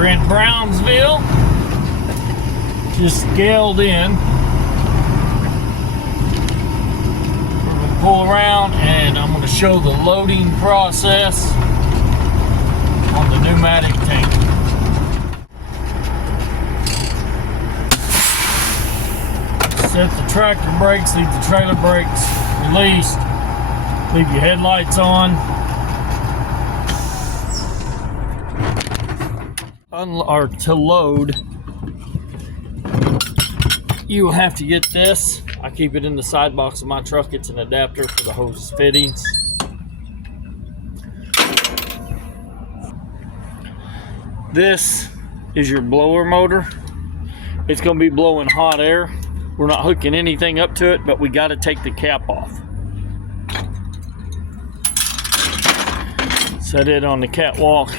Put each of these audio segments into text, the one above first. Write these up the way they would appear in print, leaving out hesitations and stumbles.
We're in Brownsville, just scaled in. We're going to pull around and I'm going to show the loading process on the pneumatic tank. Set the tractor brakes, leave the trailer brakes released, leave your headlights on. Or to load, you will have to get this. I keep it in the side box of my truck. It's an adapter for the hose fittings. This is your blower motor. It's going to be blowing hot air. We're not hooking anything up to it, but we got to take the cap off. Set it on the catwalk.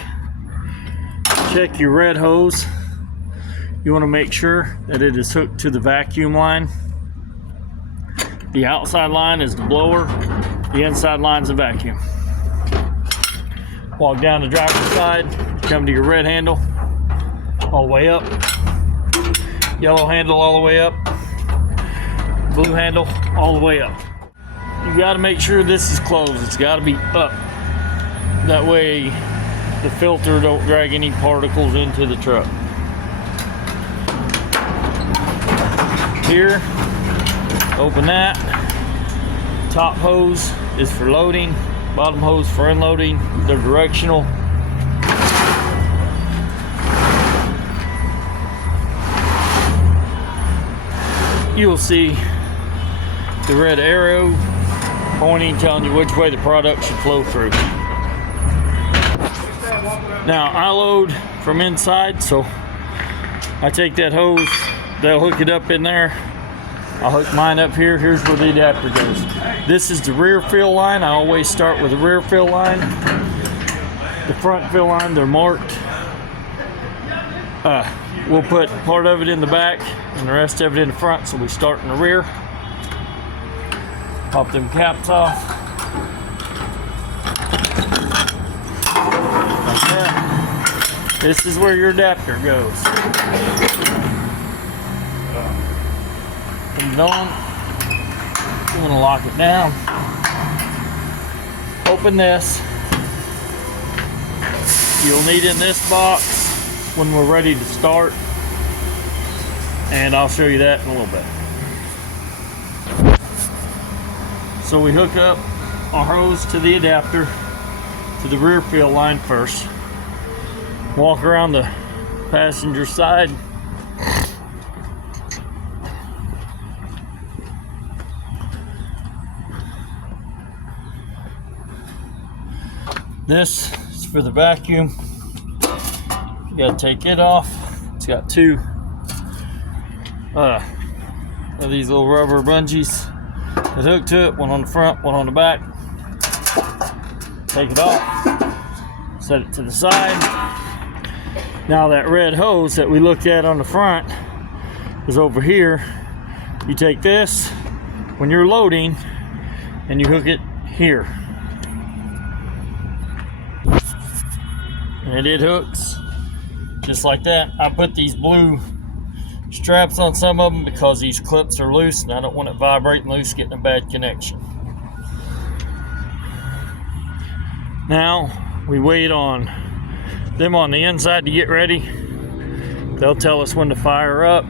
Check your red hose. You want to make sure that it is hooked to the vacuum line. The outside line is the blower, the inside line is the vacuum. Walk down the driver's side, come to your red handle, all the way up. Yellow handle all the way up. Blue handle all the way up. You got to make sure this is closed. It's got to be up. That way the filter don't drag any particles into the truck. Here, open that. Top hose is for loading, bottom hose for unloading. They're directional. You'll see the red arrow pointing, telling you which way the product should flow through. Now I load from inside, so I take that hose, they'll hook it up in there. I'll hook mine up here. Here's where the adapter goes. This is the rear fill line. I always start with the rear fill line. The front fill line, they're marked. We'll put part of it in the back and the rest of it in the front, so we start in the rear. Pop them caps off. This is where your adapter goes. Put it on. I'm going to lock it down. Open this. You'll need in this box when we're ready to start. And I'll show you that in a little bit. So we hook up our hose to the adapter to the rear fill line first. Walk around the passenger side. This is for the vacuum. You gotta take it off. It's got two of these little rubber bungees that hook to it, one on the front, one on the back. Take it off, set it to the side. Now that red hose that we looked at on the front is over here. You take this when you're loading and you hook it here. And it hooks just like that. I put these blue straps on some of them because these clips are loose and I don't want it vibrating loose, getting a bad connection. Now we wait on them on the inside to get ready. They'll tell us when to fire up.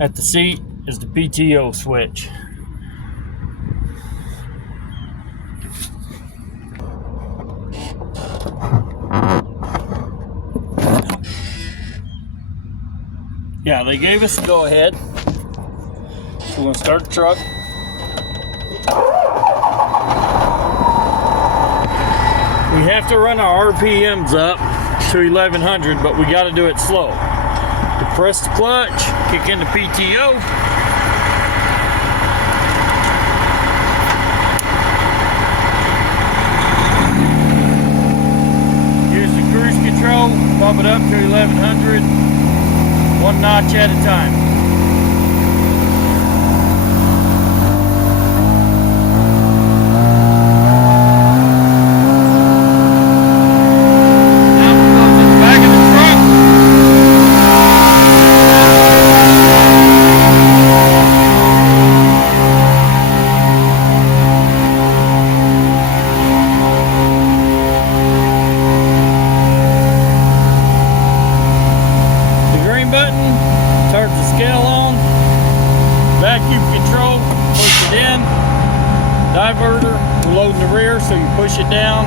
At the seat is the PTO switch. Yeah, they gave us the go ahead. So we're gonna start the truck. We have to run our RPMs up to 1100, but we got to do it slow. You press the clutch, kick in the PTO. Use the cruise control, bump it up to 1100, one notch at a time. Vacuum control, push it in. Diverter, we're loading the rear, so you push it down.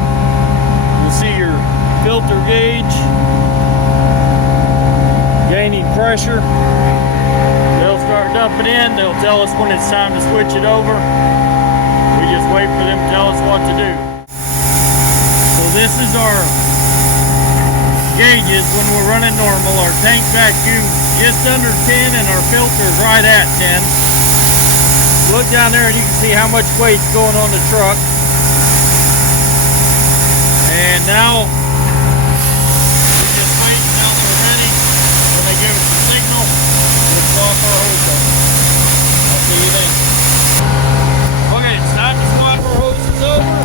You'll see your filter gauge gaining pressure. They'll start dumping in. They'll tell us when it's time to switch it over. We just wait for them to tell us what to do. So this is our gauges when we're running normal. Our tank vacuum just under 10 and our filter is right at 10. Look down there and you can see how much weight's going on the truck. And now we just wait until they're ready. When they give us the signal, we'll swap our hose over. I'll see you then. Okay, it's time to swap our hoses over.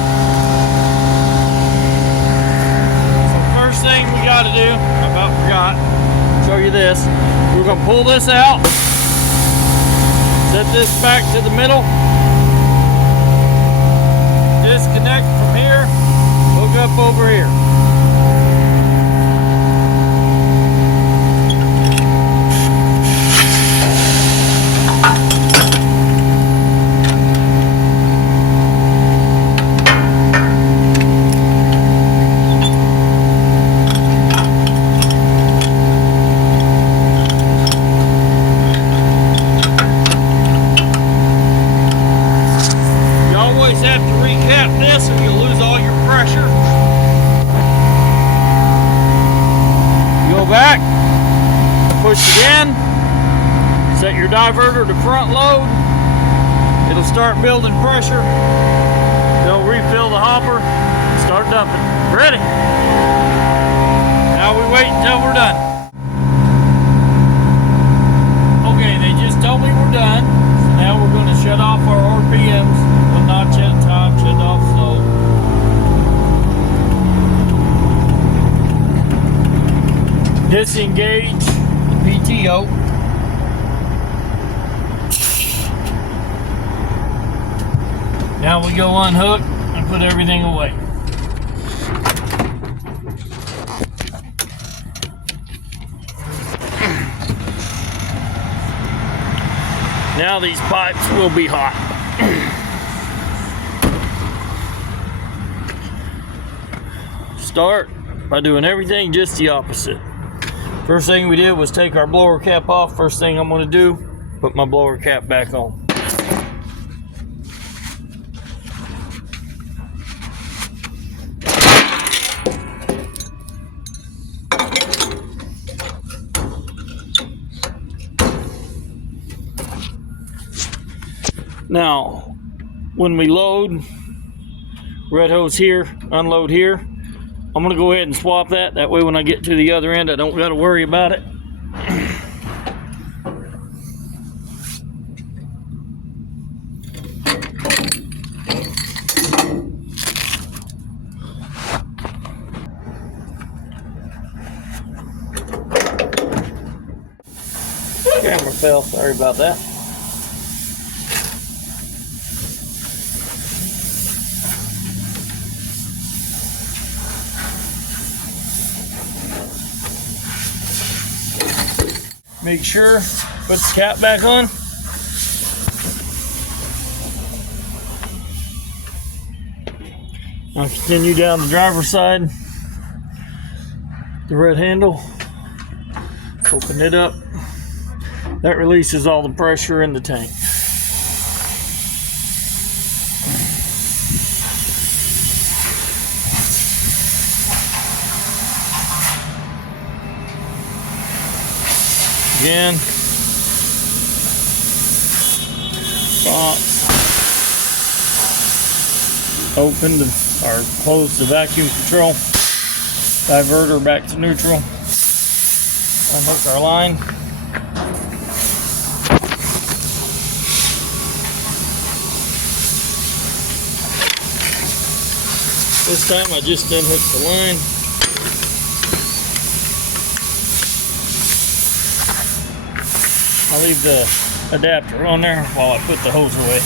So first thing we got to do, I about forgot, show you this. We're going to pull this out. Set this back to the middle. Disconnect from here. Hook up over here. Have to recap this or you'll lose all your pressure. Go back, push it in, set your diverter to front load. It'll start building pressure. They'll refill the hopper and start dumping. Ready? Now we wait until we're done. Okay, they just told me we're done. So now we're going to shut off our RPMs. Notch at a time, shut off slow. Disengage the PTO. Now we go unhook and put everything away. Now these pipes will be hot. Start by doing everything just the opposite. First thing we did was take our blower cap off. First thing I'm going to do, put my blower cap back on. Now, when we load, red hose here, unload here. I'm going to go ahead and swap that. That way when I get to the other end, I don't got to worry about it. Camera fell, sorry about that. Make sure, put the cap back on. I'll continue down the driver's side. The red handle. Open it up. That releases all the pressure in the tank. Again, box, open or close the vacuum control, diverter back to neutral, unhook our line. This time I just unhooked the line. I'll leave the adapter on there while I put the hose away.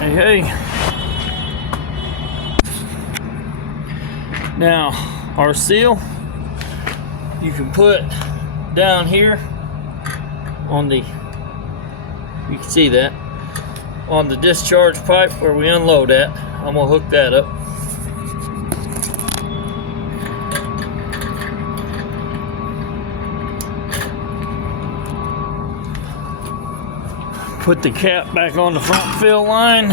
Hey. Now, our seal, you can put down here on the, you can see that, on the discharge pipe where we unload at. I'm gonna hook that up. Put the cap back on the front fill line.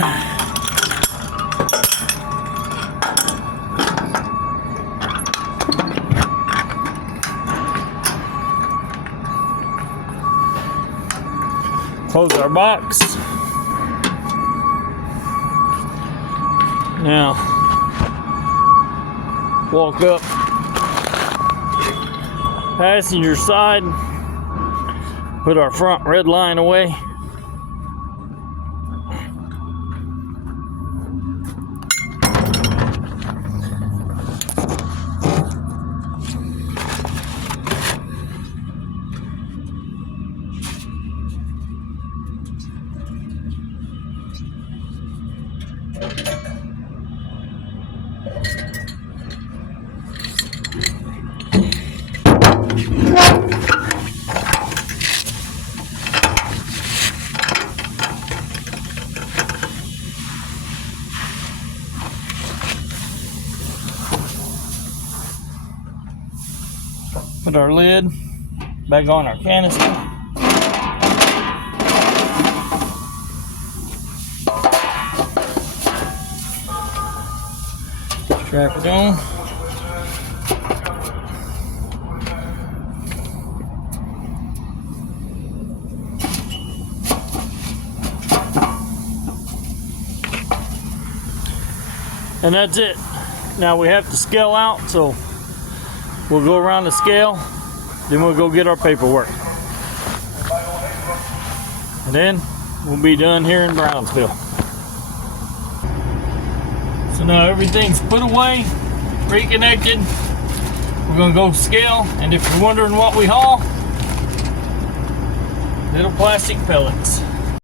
Close our box. Now, walk up passenger side, put our front red line away. Put our lid back on our canister. Strap it on. And that's it. Now we have to scale out, so we'll go around the scale, then we'll go get our paperwork. And then we'll be done here in Brownsville. So now everything's put away, reconnected. We're gonna go scale, and if you're wondering what we haul, little plastic pellets.